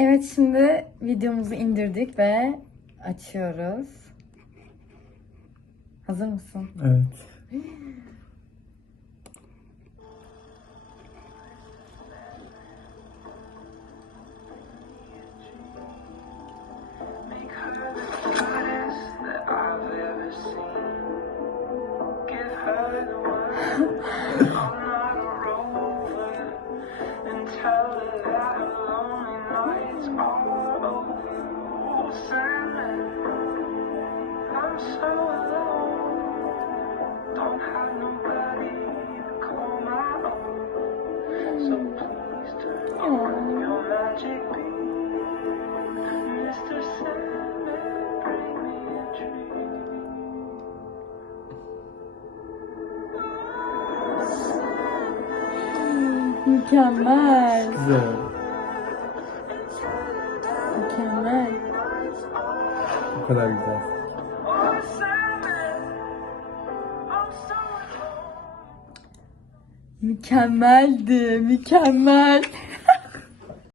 Evet şimdi videomuzu indirdik ve açıyoruz. Hazır mısın? Evet. that lonely night's over. I'm so alone, don't have no Mükemmel. Güzel. Mükemmel. Bu kadar güzel. Mükemmeldi. Mükemmel.